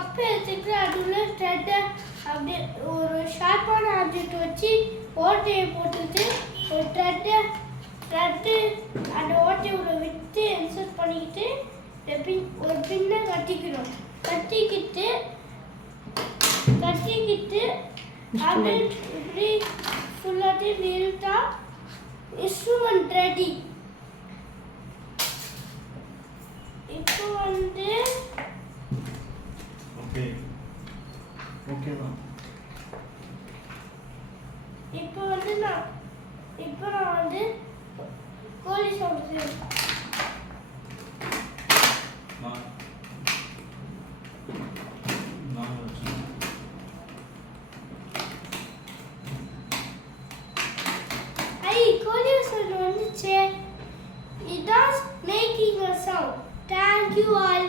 கப்பை எடுத்துட்டு அதுல த்ரெட்டை அப்படியே ஒரு ஷார்ப்பான ஆப்ஜெக்ட் வச்சு ஓட்டையை போட்டுட்டு ஒரு த்ரெட்டு அந்த ஓட்டையை விட்டு இன்சர்ட் பண்ணிக்கிட்டு ஒரு பின்னை கட்டிக்கணும். கட்டிக்கிட்டு அப்படியே இப்படி ஃபுல்லாத்தையும் நிறுத்தா இன்ஸ்ட்ருமெண்ட் ரெடி. இப்போ வந்து ஓகே தான். இப்போ நான் வந்து கோழி சவுண்ட் கோழி சவுண்ட் வந்துச்சு. It does making a sound. Thank you all.